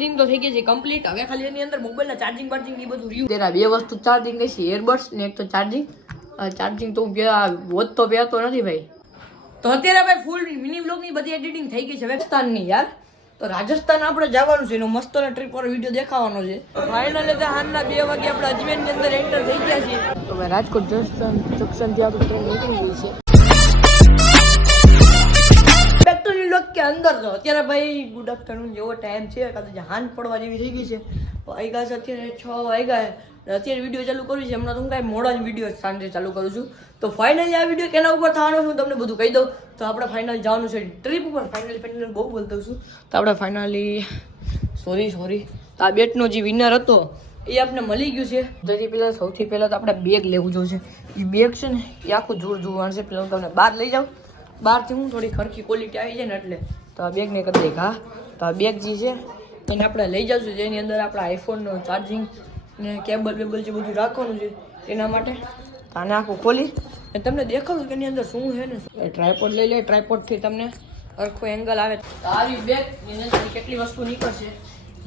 Charging તો થઈ ગઈ છે કમ્પ્લીટ હવે ખાલી એની અંદર મોબાઈલના ચાર્જિંગ બાર્જિંગ એ બધું રહ્યું. તેના બે વસ્તુ ચાર્જિંગ ગઈ છે એરબડ્સ ને એક તો ચાર્જિંગ ચાર્જિંગ તો વોચ તો બે નથી ભાઈ. તો અત્યારે ભાઈ ફૂલ મિની બ્લોગની બધી એડિટિંગ થઈ ગઈ છે રાજસ્થાનની યાર. તો રાજસ્થાન આપણે જવાનું છે એનો મસ્ત ટ્રીપ પર વીડિયો દેખાવાનો છે. ફાઇનલ તો હાલના બે વાગે આપણે અજમેરની અંદર એન્ટર થઈ ગયા છીએ. તો રાજકોટ જંકશન જંકશનથી આપણે ટ્રેન નીકળી ગઈ છે. કે અંદર તો અત્યારે ભાઈ ગુડ આફ્ટરનૂન જેવો ટાઈમ છે. કાં તો જહાન પડવા જેવી થઈ ગઈ છે. વાગ્યા છે અત્યારે છ વાગ્યા અત્યારે વીડિયો ચાલુ કર્યું છે. હમણાં તો હું કાંઈ મોડા જ વીડિયો સાંજે ચાલુ કરું છું. તો ફાઇનલી આ વીડિયો કેના ઉપર થવાનો હું તમને બધું કહી દઉં. તો આપણે ફાઇનલ જવાનું છે ટ્રીપ ઉપર. ફાઇનલી ફાઇનલ બહુ બોલતો છું. તો આપણે ફાઇનલી સોરી સોરી તો આ બેટનો જે વિનર હતો, એ આપણે મળી ગયું છે. તેથી પહેલાં, સૌથી પહેલાં તો આપણે બેગ લેવું જોઈશે એ બેગ છે ને, એ આખું જોર જોવાનું છે. પહેલાં હું તમને બહાર લઈ જાઉં. બહારથી હું થોડી ખરખી ક્વોલિટી આવી જાય ને એટલે. તો આ બેગને કરી દઈએ હા તો આ બેગ જે છે, એને આપણે લઈ જશું જેની અંદર આપણે આઈફોનનું ચાર્જિંગ ને કેબલ બેબલ જે બધું રાખવાનું છે, એના માટે. આને આખું ખોલી. અને તમને દેખાડું કે એની અંદર શું છે ને ટ્રાયપોડ લઈ લે ટ્રાયપોડથી તમને સરખો એંગલ આવે. આવી બેગ એની અંદર કેટલી વસ્તુ નીકળશે?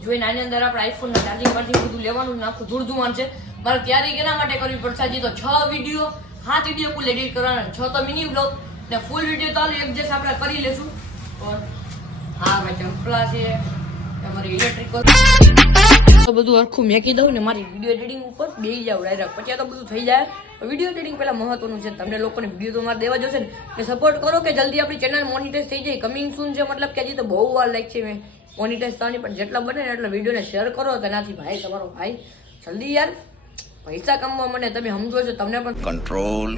જોઈને આની અંદર આપણે આઈફોનના ચાર્જિંગ વાર્જિંગ બધું લેવાનું આખું ધૂળ ધુમાન છે. મારે તૈયારી કેના માટે કરવી પડશે? હજી તો છ વીડિયો સાત વીડિયો ફૂલ એડિટ કરવાના છ. તો મિની બ્લોગ ને ફૂલ વીડિયો તો એક એડજસ્ટ આપણે કરી લેશું. તો બધું હરખું મેકી દઉં ને મારી વીડિયો એડિટિંગ ઉપર બેસી જાવ ડાયરેક્ટ પછી આ તો બધું થઈ જાય. વીડિયો એડિટિંગ પહેલા મહત્વનું છે. તમને લોકોને વીડિયો તો મારે દેવા જશે ને. સપોર્ટ કરો કે જલ્દી આપણી ચેનલ મોનિટાઈઝ થઈ જાય. કમિંગ સૂન છે મતલબ કે હજી તો બહુ વાર લાઈક છે મેં મોનિટાઈઝ થવાની પણ જેટલા બને ને એટલા વિડીયોને શેર કરો. તેનાથી ભાઈ તમારો ભાઈ જલ્દી યાર. પૈસા કમવા મને તમે સમજો છો તમને પણ કંટ્રોલ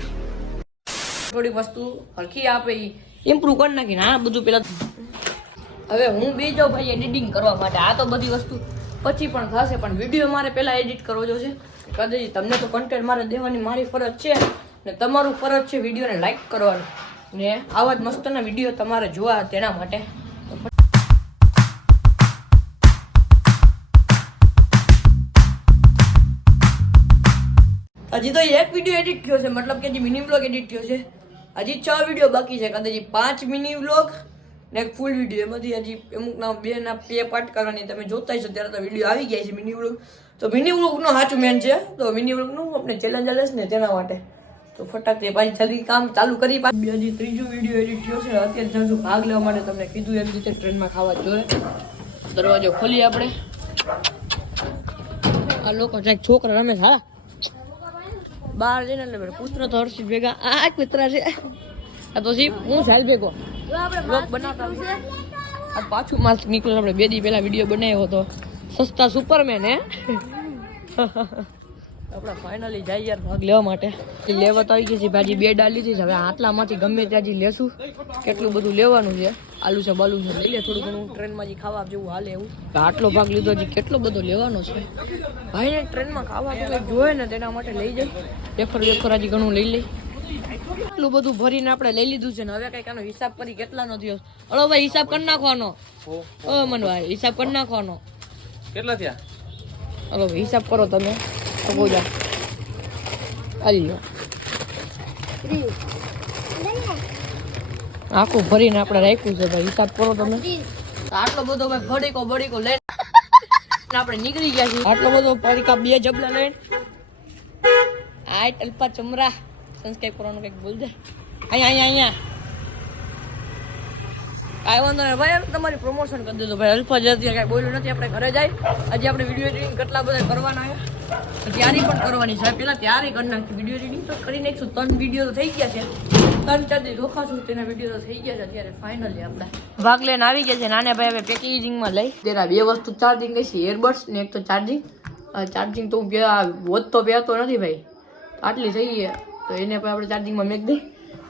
થોડી વસ્તુ હરખી આપે ઇમ્પ્રૂવ કરી નાખીને આ બધું પેલા હવે હું બીજો ભાઈ એડિટિંગ કરવા માટે. આ તો બધી વસ્તુ પછી પણ થશે, પણ વીડિયો મારે પહેલાં એડિટ કરવો જોશે કદાચ તમને તો કન્ટેન્ટ મારે દેવાની મારી ફરજ છે ને તમારું ફરજ છે વિડીયોને લાઈક કરવાનું. ને આવા જ મસ્તના વીડિયો તમારે જોવા તેના માટે. હજી તો એક વીડિયો એડિટ થયો છે, મતલબ કે હજી મિની વ્લોગ એડિટ થયો છે. હજી છ વીડિયો બાકી છે, કદાચ પાંચ મિની વ્લોગ ને ફૂલ વીડિયો એમાંથી હજી અમુકના બે ના બે પાર્ટ કરવાની તમે જોતા હશો ત્યારે તો વીડિયો આવી ગયા છે મિની વ્લોગ તો મિની વ્લોગનો સાચું મેન છે, તો મિની વ્લોગનું આપણે ચેલેન્જ ચાલે ને તેના માટે. તો ફટાક તે પાછી જલ્દી કામ ચાલુ કરી પાછી હજી ત્રીજું વીડિયો એડિટ થયો છે, અત્યારે જાજુ ભાગ લેવા માટે તમને કીધું એમ રીતે ટ્રેનમાં ખાવા જોઈએ. દરવાજો ખોલી આપણે. આ લોકો ક્યાંક છોકરા રમે હા બહાર જઈને એટલે પુત્ર તો હર્ષિત ભેગા. આ કુતરા છે. આ તો હું સાહેબ ભેગો. બ્લોગ બનાવતા આ પાછું માસ્ક નીકળ્યો આપણે. બે દી પહેલા વીડિયો બનાવ્યો હતો. સસ્તા સુપરમેન હે? આપણે ફાઇનલી જઈએ યાર ભાગ લેવા માટે. લેવા તો આવી ગઈ છે. ભાજી બે ડાલી લીધી છે. હવે આટલામાંથી ગમે ત્યાં હજી લેશું. કેટલું બધું લેવાનું છે. આલુ છે બાલુ છે. લઈ લે થોડું ઘણું. ટ્રેનમાં જે ખાવા જેવું હાલે એવું. આટલો ભાગ લીધો હજી કેટલો બધો લેવાનો છે? ભાઈને ટ્રેનમાં ખાવા તો કંઈક જોઈએ ને તેના માટે લઈ જાય. વેફર વેફર હજી ઘણું લઈ લઈ એટલું બધું ભરીને આપણે લઈ લીધું છે ને હવે કંઈક આનો હિસાબ કરી કેટલાનો થયો? હળો ભાઈ હિસાબ કરી નાખવાનો. ઓ મનભાઈ હિસાબ કરી નાખવાનો. કેટલા થયા? હલો ભાઈ હિસાબ કરો તમે. તો બોજા હાલી લો. આખું ભરીને આપણે રાખ્યું છે ભાઈ હિસાબ કરો તમે. આટલો બધો ભાઈ ભડીકો બડીકો લઈને આપણે નીકળી ગયા છીએ. આટલો બધો પડીકા બે જબલા લઈને. આ અલ્પા ચમરા. સબસ્ક્રાઇબ કરવાનું કંઈક ભૂલ જાય. અહીંયા અહીંયા અહીંયા. કાંઈ વાંધો નહીં. ભાઈ તમારી પ્રમોશન કરી દીધું. ભાઈ, અલ્ફા જતી કાંઈ બોલ્યું નથી, આપણે ઘરે જાય. હજી આપણે વીડિયો એડિટિંગ કેટલા બધા કરવાના આવ્યા તૈયારી પણ કરવાની છે. પહેલાં તૈયારી કરી નાખી વીડિયો એડિટિંગ તો કરી નાખીશું. ત્રણ વીડિયો તો થઈ ગયા છે. ત્રણ, ચાર દિવસ રોકાશું. તેના વીડિયો તો થઈ ગયા છે અત્યારે ફાઇનલી આપણે. ભાગ લઈને આવી ગયા છે. નાને ભાઈ હવે પેકેજિંગમાં લઈ. તેના બે વસ્તુ ચાર્જિંગ ગઈ છે એરબડ્સ ને એક તો ચાર્જિંગ ચાર્જિંગ તો હું વોચ તો પહેરતો નથી ભાઈ. આટલી થઈ ગઈ. તો એને પણ આપણે ચાર્જિંગમાં મેક દઈ.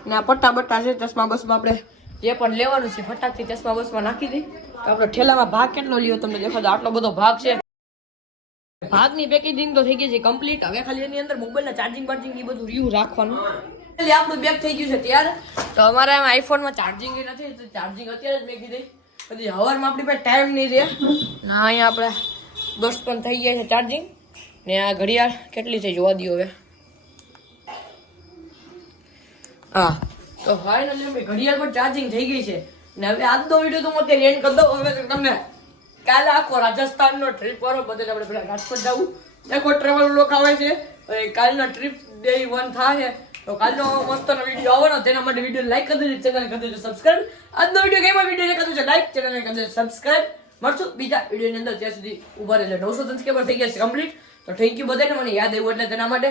ને આ પટ્ટા બટ્ટા છે, ચશ્મા બસમાં આપણે જે પણ લેવાનું છે, ફટાકથી ચશ્મા બસમાં નાખી દઈ. તો આપણે ઠેલામાં ભાગ કેટલો લ્યો તમને દેખો તો આટલો બધો ભાગ છે. ભાગની પેકેજિંગ તો થઈ ગઈ છે કમ્પ્લીટ હવે ખાલી એની અંદર મોબાઈલના ચાર્જિંગ બાર્જિંગ એ બધું રહ્યું રાખવાનું. એટલે આપણું બેગ થઈ ગયું છે ત્યારે. તો અમારે એમ આઈફોનમાં ચાર્જિંગ નથી, તો ચાર્જિંગ અત્યારે જ મેં કીધી પછી હવારમાં આપણી પાસે ટાઈમ નહીં રહે. ના, અહીંયા આપણે દોસ્ત પણ થઈ ગયા છે ચાર્જિંગ ને આ ઘડિયાળ કેટલી છે જોવા દો હવે. હા. તો ફાઇનલી અમે ઘડિયાળ પર ચાર્જિંગ થઈ ગઈ છે. ને હવે આજનો વીડિયો તો હું એન્ડ કરી દઉં. હવે તમને કાલે આખો રાજસ્થાનનો ટ્રીપ કરો બધે આપણે પેલા રાજકોટ જવું. દેખો ટ્રેવલ લોક આવે છે. કાલનો ટ્રીપ ડે વન થાય. તો કાલનો મસ્તનો વીડિયો આવવાનો. તેના માટે વીડિયો લાઈક કરી દેજો ચેનલ કરી દેજો સબસ્ક્રાઇબ આજનો વીડિયો કેમ વીડિયો કરી દેજો લાઈક ચેનલ કરી દેજો સબસ્ક્રાઇબ મળશું બીજા વિડીયોની અંદર. ત્યાં સુધી ઊભા રહેજો. નવસો સબસ્ક્રાઈબર થઈ ગયા છે કમ્પ્લીટ તો થેન્ક યુ બધાને. મને યાદ આવ્યું એટલે તેના માટે